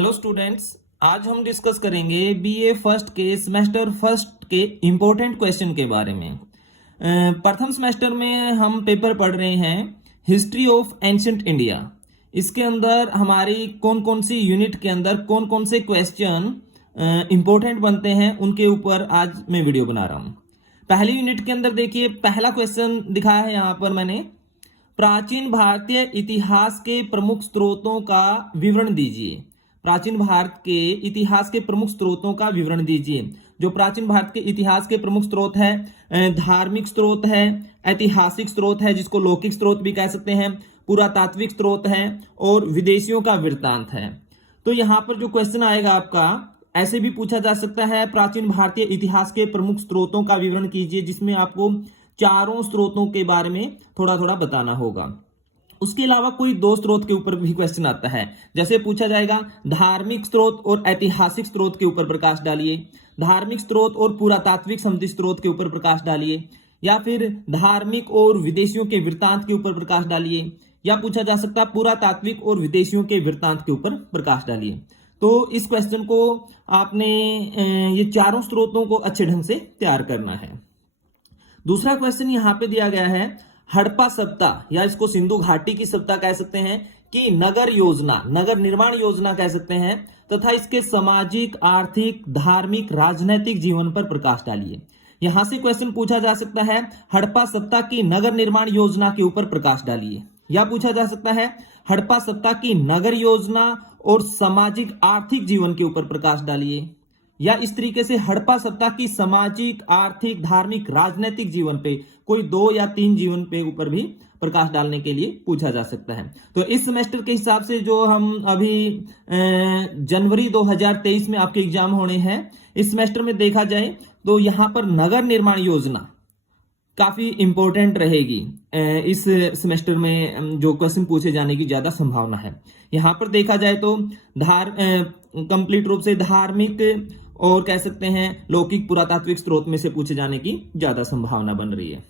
Hello students, आज हम discuss करेंगे बीए फर्स्ट के सेमेस्टर फर्स्ट के इम्पोर्टेंट क्वेश्चन के बारे में। प्रथम सेमेस्टर में हम पेपर पढ़ रहे हैं हिस्ट्री ऑफ एंशिएंट इंडिया। इसके अंदर हमारी कौन कौन सी यूनिट के अंदर कौन कौन से क्वेश्चन इम्पोर्टेंट बनते हैं उनके ऊपर आज मैं वीडियो बना रहा हूँ। पहली यूनिट के अंदर देखिए, पहला क्वेश्चन दिखाया है यहाँ पर मैंने, प्राचीन भारतीय इतिहास के प्रमुख स्रोतों का विवरण दीजिए। प्राचीन भारत के इतिहास के प्रमुख स्रोतों का विवरण दीजिए। जो प्राचीन भारत के इतिहास के प्रमुख स्रोत है, धार्मिक स्रोत है, ऐतिहासिक स्रोत है जिसको लौकिक स्रोत भी कह सकते हैं, पुरातात्विक स्रोत है और विदेशियों का वृत्तांत है। तो यहाँ पर जो क्वेश्चन आएगा आपका, ऐसे भी पूछा जा सकता है, प्राचीन भारतीय इतिहास के प्रमुख स्रोतों का विवरण कीजिए, जिसमें आपको चारों स्रोतों के बारे में थोड़ा थोड़ा बताना होगा। उसके अलावा कोई दो स्रोत के ऊपर भी क्वेश्चन आता है, जैसे पूछा जाएगा धार्मिक स्रोत और ऐतिहासिक स्रोत के ऊपर प्रकाश डालिए, धार्मिक स्रोत और पुरातात्विक समिति स्रोत के ऊपर प्रकाश डालिए, या फिर धार्मिक और विदेशियों के वृत्तांत के ऊपर प्रकाश डालिए, या पूछा जा सकता है पुरातात्विक और विदेशियों के वृत्तांत के ऊपर प्रकाश डालिए। तो इस क्वेश्चन को आपने ये चारों स्रोतों को अच्छे ढंग से तैयार करना है। दूसरा क्वेश्चन यहाँ पे दिया गया है, हड़प्पा सप्ताह या इसको सिंधु घाटी की सप्ताह कह सकते हैं कि नगर योजना, नगर निर्माण योजना कह सकते हैं, तथा इसके सामाजिक, आर्थिक, धार्मिक, राजनैतिक जीवन पर प्रकाश डालिए। यहां से क्वेश्चन पूछा जा सकता है, हड़प्पा सप्ताह की नगर निर्माण योजना के ऊपर प्रकाश डालिए, या पूछा जा सकता है हड़प्पा सप्ताह की नगर योजना और सामाजिक आर्थिक जीवन के ऊपर प्रकाश डालिए, या इस तरीके से हड़प्पा सप्ताह की सामाजिक, आर्थिक, धार्मिक, राजनीतिक जीवन पे, कोई दो या तीन जीवन पे ऊपर भी प्रकाश डालने के लिए पूछा जा सकता है। तो इस सेमेस्टर के हिसाब से जो हम अभी जनवरी 2023 में आपके एग्जाम होने हैं, इस सेमेस्टर में देखा जाए तो यहां पर नगर निर्माण योजना काफी इंपॉर्टेंट रहेगी। इस सेमेस्टर में जो क्वेश्चन पूछे जाने की ज्यादा संभावना है। यहां पर देखा जाए तो कंप्लीट रूप से धार्मिक और कह सकते हैं लौकिक, पुरातात्विक स्रोत में से पूछे जाने की ज्यादा संभावना बन रही है।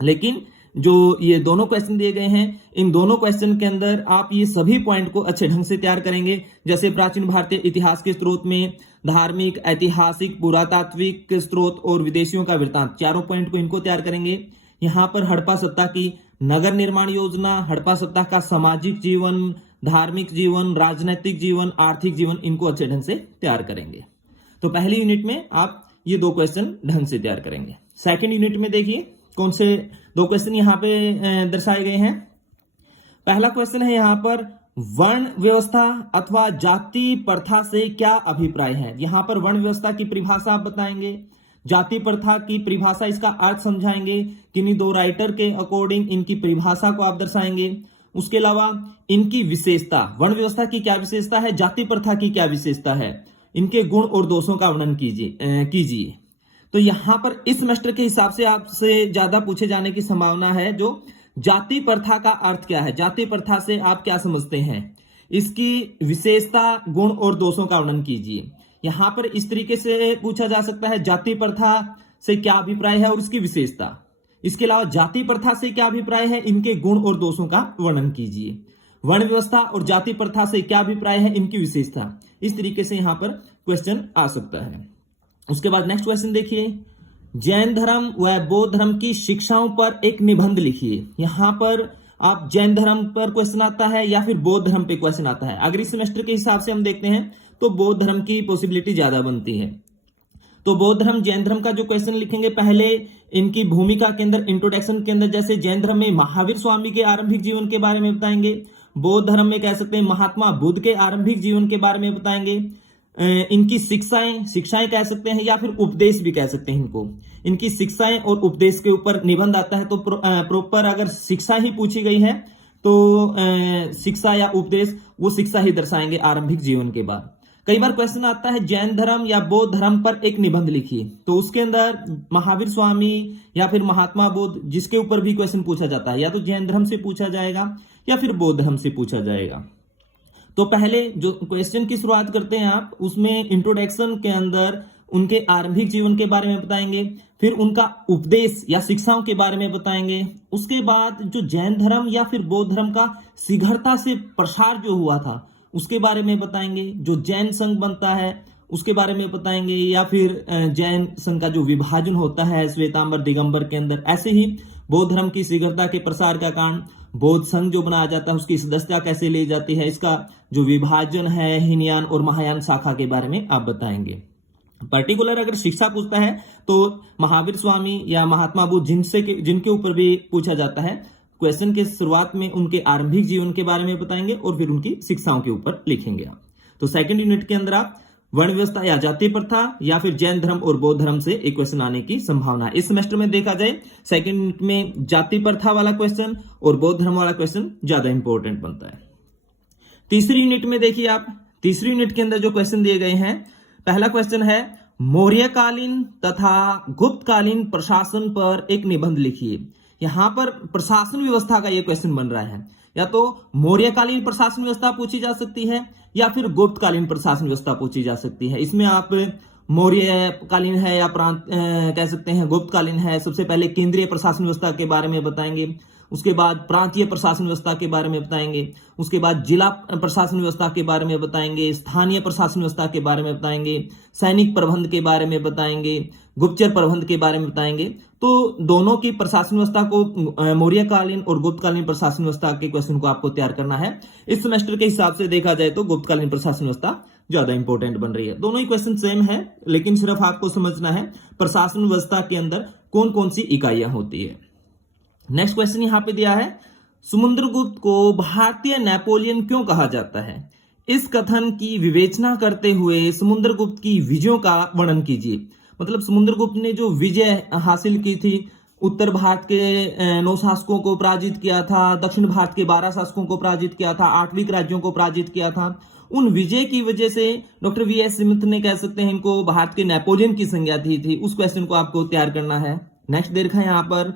लेकिन जो ये दोनों क्वेश्चन दिए गए हैं, इन दोनों क्वेश्चन के अंदर आप ये सभी पॉइंट को अच्छे ढंग से तैयार करेंगे। जैसे प्राचीन भारतीय इतिहास के स्रोत में धार्मिक, ऐतिहासिक, पुरातात्विक स्रोत और विदेशियों का वृत्तांत, चारों पॉइंट को इनको तैयार करेंगे। यहाँ पर हड़प्पा सप्ताह की नगर निर्माण योजना, हड़प्पा सप्ताह का सामाजिक जीवन, धार्मिक जीवन, राजनैतिक जीवन, आर्थिक जीवन, इनको अच्छे ढंग से तैयार करेंगे। तो पहली यूनिट में आप ये दो क्वेश्चन ढंग से तैयार करेंगे। सेकंड यूनिट में देखिए कौन से दो क्वेश्चन यहाँ पे दर्शाए गए हैं। पहला क्वेश्चन है यहाँ पर, वर्ण व्यवस्था अथवा जाति प्रथा से क्या अभिप्राय है। यहाँ पर वर्ण व्यवस्था की परिभाषा आप बताएंगे, जाति प्रथा की परिभाषा, इसका अर्थ समझाएंगे, किन्हीं दो राइटर के अकॉर्डिंग इनकी परिभाषा को आप दर्शाएंगे। उसके अलावा इनकी विशेषता, वर्ण व्यवस्था की क्या विशेषता है, जाति प्रथा की क्या विशेषता है, इनके गुण और दोषों का वर्णन कीजिए। तो यहां पर इस सेमेस्टर के हिसाब से आपसे ज्यादा पूछे जाने की संभावना है, जो जाति प्रथा का अर्थ क्या है, जाति प्रथा से आप क्या समझते हैं, इसकी विशेषता, गुण और दोषों का वर्णन कीजिए। यहां पर इस तरीके से पूछा जा सकता है, जाति प्रथा से क्या अभिप्राय है और इसकी विशेषता। इसके अलावा जाति प्रथा से क्या अभिप्राय है, इनके गुण और दोषों का वर्णन कीजिए। वर्ण व्यवस्था और जाति प्रथा से क्या अभिप्राय है, इनकी विशेषता। इस तरीके से यहां पर क्वेश्चन आ सकता है। उसके बाद नेक्स्ट क्वेश्चन देखिए, जैन धर्म व बौद्ध धर्म की शिक्षाओं पर एक निबंध लिखिए। यहां पर आप जैन धर्म पर क्वेश्चन आता है या फिर बौद्ध धर्म पे क्वेश्चन आता है। अगर इस सेमेस्टर के हिसाब से हम देखते हैं तो बौद्ध धर्म की पॉसिबिलिटी ज्यादा बनती है। तो बौद्ध धर्म, जैन धर्म का जो क्वेश्चन लिखेंगे, पहले इनकी भूमिका के अंदर, इंट्रोडक्शन के अंदर, जैसे जैन धर्म में महावीर स्वामी के आरंभिक जीवन के बारे में बताएंगे, बौद्ध धर्म में कह सकते हैं महात्मा बुद्ध के आरंभिक जीवन के बारे में बताएंगे, इनकी शिक्षाएं कह सकते हैं या फिर उपदेश भी कह सकते हैं इनको। इनकी शिक्षाएं और उपदेश के ऊपर निबंध आता है। तो प्रॉपर अगर शिक्षा ही पूछी गई है तो शिक्षा या उपदेश, वो शिक्षा ही दर्शाएंगे आरंभिक जीवन के बाद। कई बार क्वेश्चन आता है जैन धर्म या बौद्ध धर्म पर एक निबंध लिखिए, तो उसके अंदर महावीर स्वामी या फिर महात्मा बुद्ध, जिसके ऊपर भी क्वेश्चन पूछा जाता है, या तो जैन धर्म से पूछा जाएगा या फिर बौद्ध धर्म से पूछा जाएगा। तो पहले जो क्वेश्चन की शुरुआत करते हैं आप, उसमें इंट्रोडक्शन के अंदर उनके आरंभिक जीवन के बारे में बताएंगे, फिर उनका उपदेश या शिक्षाओं के बारे में बताएंगे। उसके बाद जो जैन धर्म या फिर बौद्ध धर्म का शीघ्रता से प्रसार जो हुआ था, उसके बारे में बताएंगे, जो जैन संघ बनता है उसके बारे में बताएंगे, या फिर जैन संघ का जो विभाजन होता है श्वेतांबर दिगंबर के अंदर। ऐसे ही बौद्ध धर्म की शीघ्रता के प्रसार का कारण, बौद्ध संघ जो बनाया जाता है उसकी सदस्यता कैसे ली जाती है, इसका जो विभाजन है हीनयान और महायान शाखा के बारे में आप बताएंगे। पर्टिकुलर अगर शिक्षा पूछता है तो महावीर स्वामी या महात्मा बुद्ध जिनके ऊपर भी पूछा जाता है, क्वेश्चन के शुरुआत में उनके आरंभिक जीवन के बारे में बताएंगे और फिर उनकी शिक्षाओं के ऊपर लिखेंगे आप। तो सेकंड यूनिट के अंदर आप वर्ण व्यवस्था या जाति प्रथा या फिर जैन धर्म और बौद्ध धर्म से एक क्वेश्चन आने की संभावना है। इस सेमेस्टर में देखा जाए सेकंड यूनिट में जाति प्रथा वाला क्वेश्चन और बौद्ध धर्म वाला क्वेश्चन ज्यादा इंपॉर्टेंट बनता है। तीसरी यूनिट में देखिए आप, तीसरी यूनिट के अंदर जो क्वेश्चन दिए गए हैं, पहला क्वेश्चन है मौर्यकालीन तथा गुप्तकालीन प्रशासन पर एक निबंध लिखिए। यहां पर प्रशासन व्यवस्था का यह क्वेश्चन बन रहा है, या तो मौर्यकालीन प्रशासन व्यवस्था पूछी जा सकती है या फिर गुप्तकालीन प्रशासन व्यवस्था पूछी जा सकती है। इसमें आप मौर्यकालीन है या कह सकते हैं गुप्तकालीन है, सबसे पहले केंद्रीय प्रशासन व्यवस्था के बारे में बताएंगे, उसके बाद प्रांतीय प्रशासन व्यवस्था के बारे में बताएंगे, उसके बाद जिला प्रशासन व्यवस्था के बारे में बताएंगे, स्थानीय प्रशासन व्यवस्था के बारे में बताएंगे, सैनिक प्रबंध के बारे में बताएंगे, गुप्तचर प्रबंध के बारे में बताएंगे। तो दोनों की प्रशासन व्यवस्था को, मौर्यकालीन और गुप्तकालीन प्रशासन व्यवस्था के क्वेश्चन को आपको तैयार करना है। इस सेमेस्टर के हिसाब से देखा जाए तो गुप्तकालीन प्रशासन व्यवस्था ज्यादा इंपॉर्टेंट बन रही है। दोनों ही क्वेश्चन सेम है, लेकिन सिर्फ आपको समझना है प्रशासन व्यवस्था के अंदर कौन कौन सी इकाइयां होती है। नेक्स्ट क्वेश्चन यहां पे दिया है, समुद्रगुप्त को भारतीय नेपोलियन क्यों कहा जाता है? इस कथन की विवेचना करते हुए समुद्रगुप्त की विजयों का वर्णन कीजिए। मतलब समुद्रगुप्त ने जो विजय हासिल की थी, उत्तर भारत के 9 शासकों को पराजित किया था, दक्षिण भारत के 12 शासकों को पराजित किया था, 8 राज्यों को पराजित किया था, उन विजय की वजह से डॉक्टर वी.एस. स्मिथ ने कह सकते हैं इनको भारत के नेपोलियन की संज्ञा दी थी। उस क्वेश्चन को आपको तैयार करना है। नेक्स्ट देखा यहाँ पर,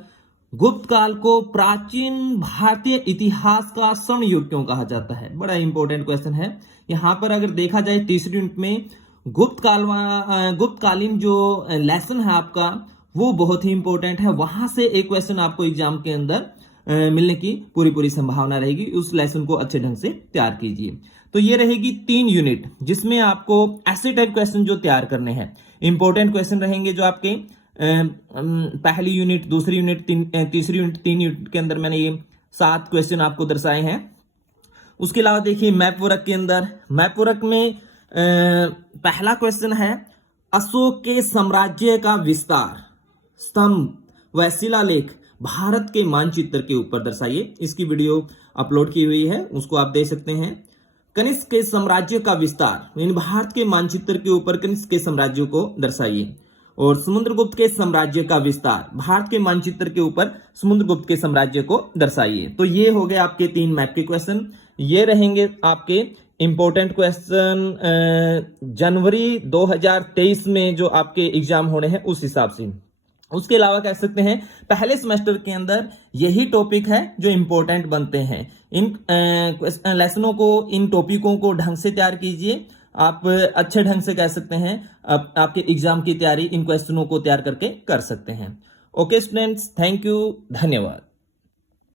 गुप्त काल को प्राचीन भारतीय इतिहास का स्वर्ण युग क्यों कहा जाता है? बड़ा इंपॉर्टेंट क्वेश्चन है। यहां पर अगर देखा जाए तीसरी यूनिट में गुप्तकालीन जो लेसन है आपका वो बहुत ही इंपॉर्टेंट है। वहां से एक क्वेश्चन आपको एग्जाम के अंदर मिलने की पूरी संभावना रहेगी। उस लेसन को अच्छे ढंग से तैयार कीजिए। तो ये रहेगी 3 यूनिट जिसमें आपको ऐसे टाइप क्वेश्चन जो तैयार करने हैं, इंपॉर्टेंट क्वेश्चन रहेंगे जो आपके पहली यूनिट, दूसरी यूनिट, तीसरी यूनिट, 3 यूनिट के अंदर मैंने ये 7 क्वेश्चन आपको दर्शाए हैं। उसके अलावा देखिए मैप वर्क के अंदर, मैप वर्क में पहला क्वेश्चन है, अशोक के साम्राज्य का विस्तार स्तंभ व शिलालेख भारत के मानचित्र के ऊपर दर्शाइए। इसकी वीडियो अपलोड की हुई है, उसको आप देख सकते हैं। कनिष्क के साम्राज्य का विस्तार, यानी भारत के मानचित्र के ऊपर कनिष्क के साम्राज्य को दर्शाइए। और समुद्रगुप्त के साम्राज्य का विस्तार, भारत के मानचित्र के ऊपर समुद्रगुप्त के साम्राज्य को दर्शाइए। तो ये हो गए आपके 3 मैप के क्वेश्चन। ये रहेंगे आपके इंपॉर्टेंट क्वेश्चन जनवरी 2023 में जो आपके एग्जाम होने हैं उस हिसाब से। उसके अलावा कह सकते हैं पहले सेमेस्टर के अंदर यही टॉपिक है जो इंपॉर्टेंट बनते हैं। इन लेसनों को, इन टॉपिकों को ढंग से तैयार कीजिए। आप अच्छे ढंग से कह सकते हैं आपके एग्जाम की तैयारी इन क्वेश्चनों को तैयार करके कर सकते हैं। ओके स्टूडेंट्स, थैंक यू, धन्यवाद।